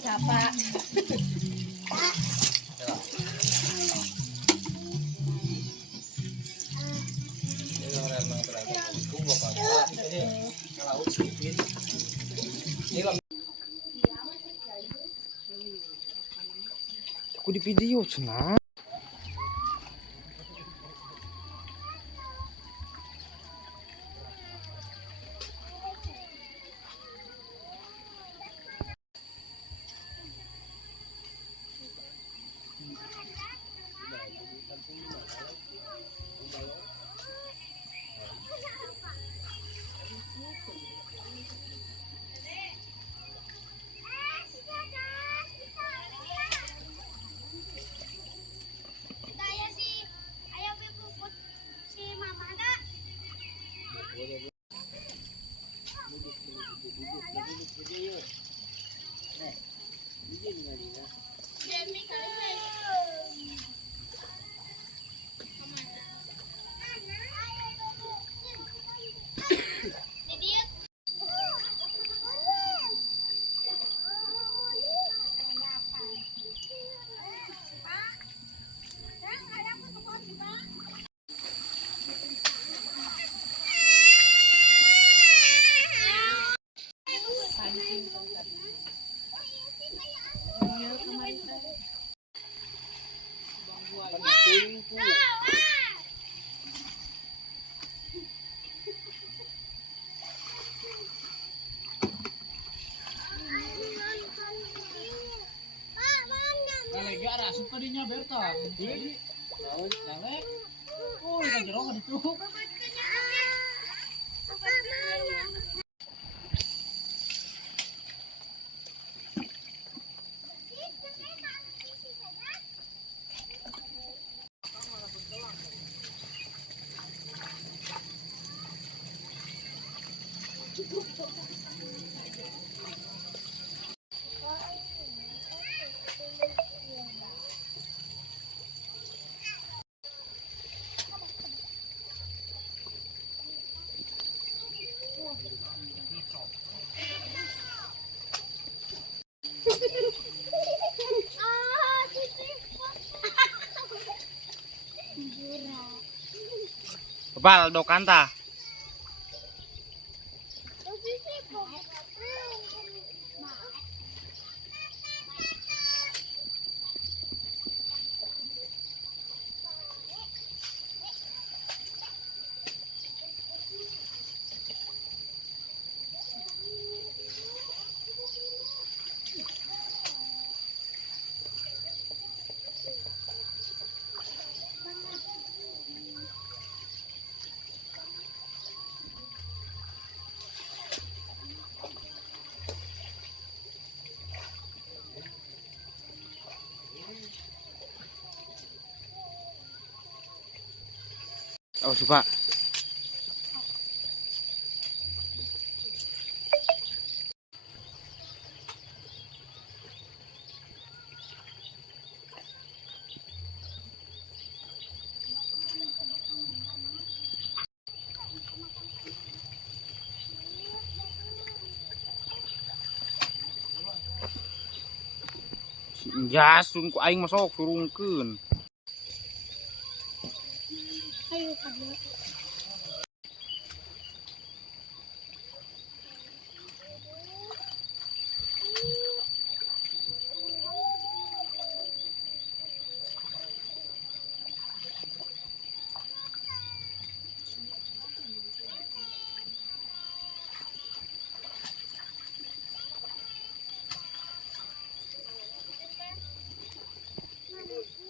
Siapa? Aku di video cina. Gara suka dinya berta. Jadi, lele. Oh, ikan jeruk kan itu. Bal do kanta. Oh, coba. Jasun ku aing masuk surungkeun. Ayo kabur.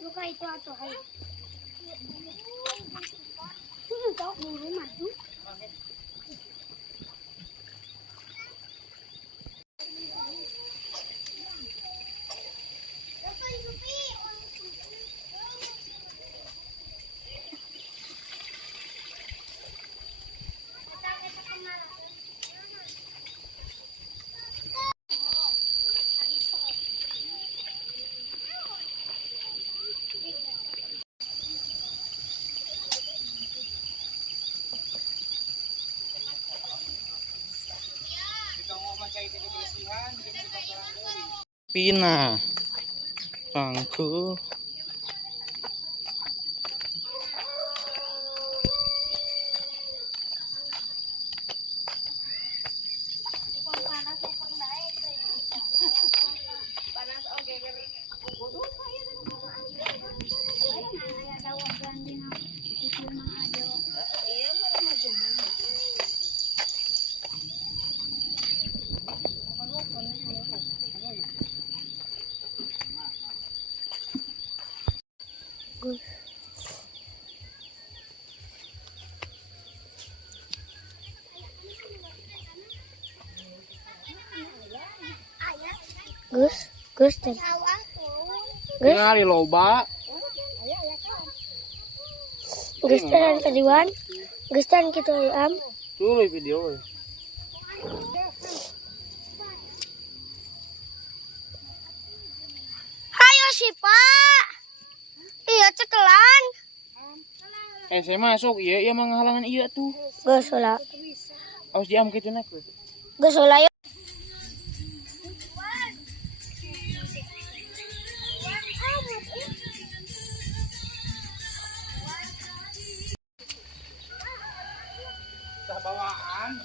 Luka itu atau hai. Tahu buru maju. Pina. Tangke. Gus dan Kali loba. Gus dan kadiwan, Gus dan kita am. Tuh video. Hayo sih Pak. Iya cekelan. Saya masuk iya iya menghalangan iya tuh. Gus olah. Awas diam gitu nak. Gus olah yuk. Bawaan.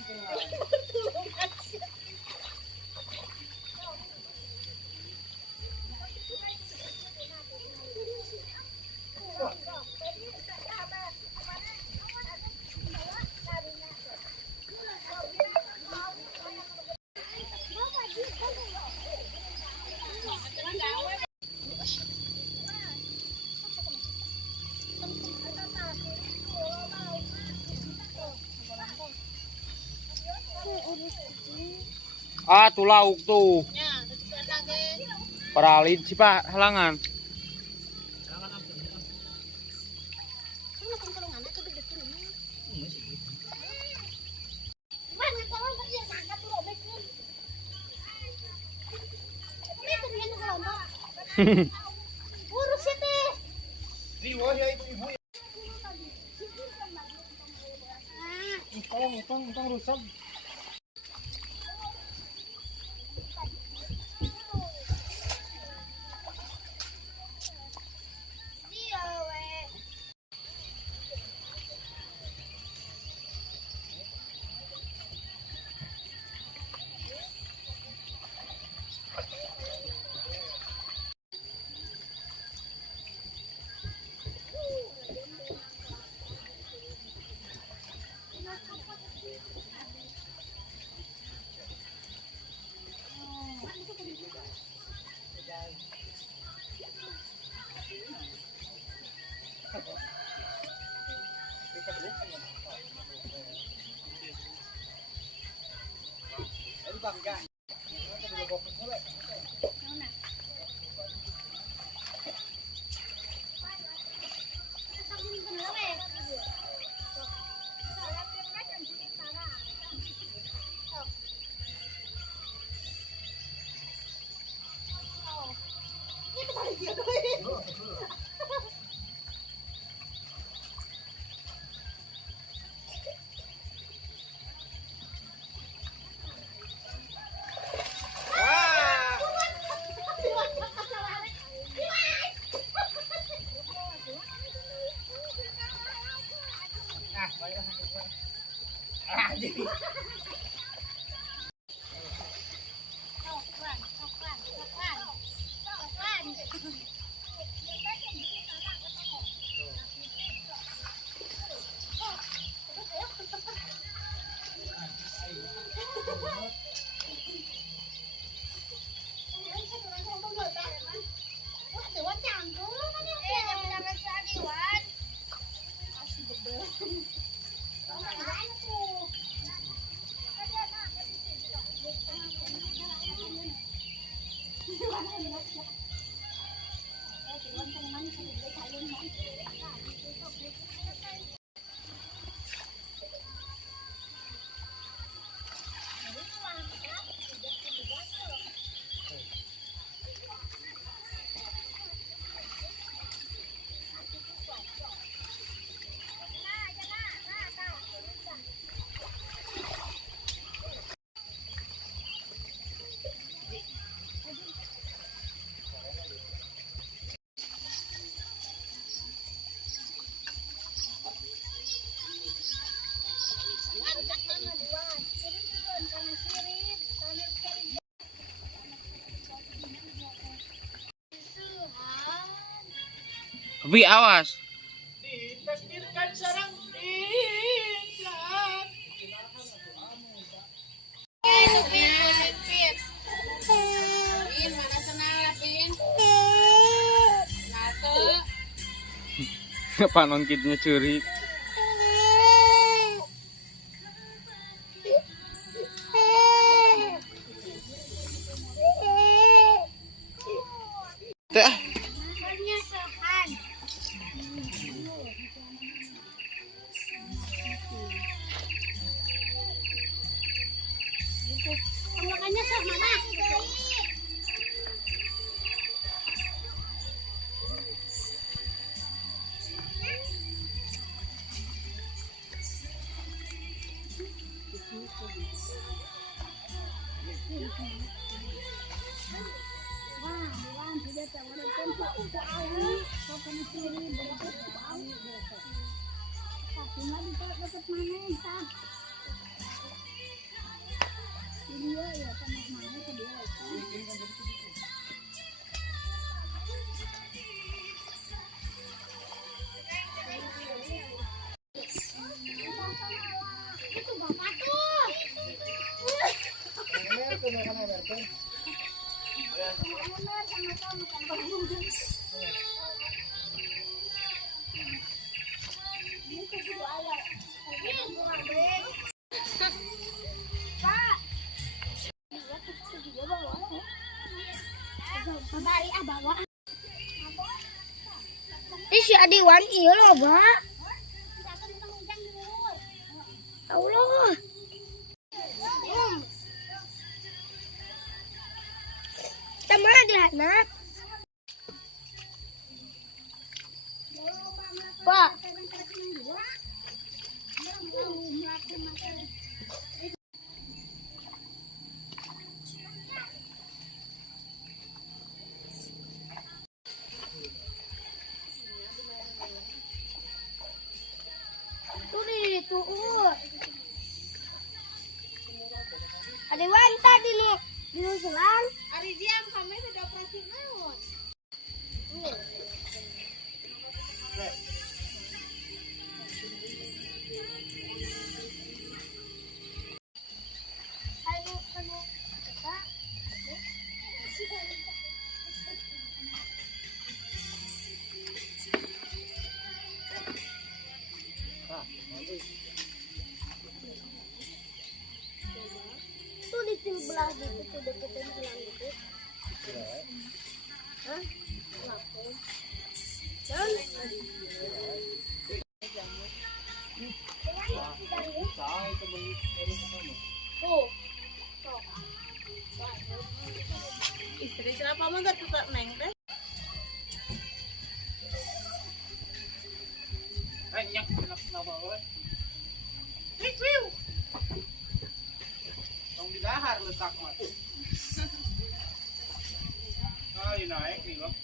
Ah, tuh lauk tuh. Paralin sih Pak, halangan. Urus itu. Tong rusak. Bi awas. Ditakdirkan sarang insan. Panon kitnya curi. Teh. Makannya sama mana? Si Adiwan iya loh, Mbak. Allah. Sama di anak. Pak. Ada wanta di nusulan. Ari diam kami sudah operasi naon. Tuh di sebelah gitu, tuh deketin sebelah gitu. Hah? Kenapa? Dan tuh. Istri siapa mah enggak tetap neng teh. Nyak kenapa we? Tong di dahar letak mah. Ini naik nih, Bang.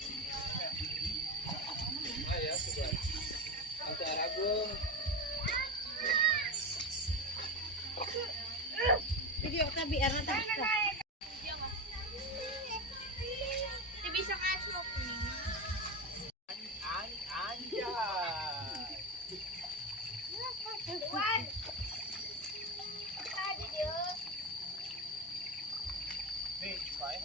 Ya, sudah. Nanti Aragung. Video kita biar nanti bisa ngacuk nih. Anjay. Nih, baik.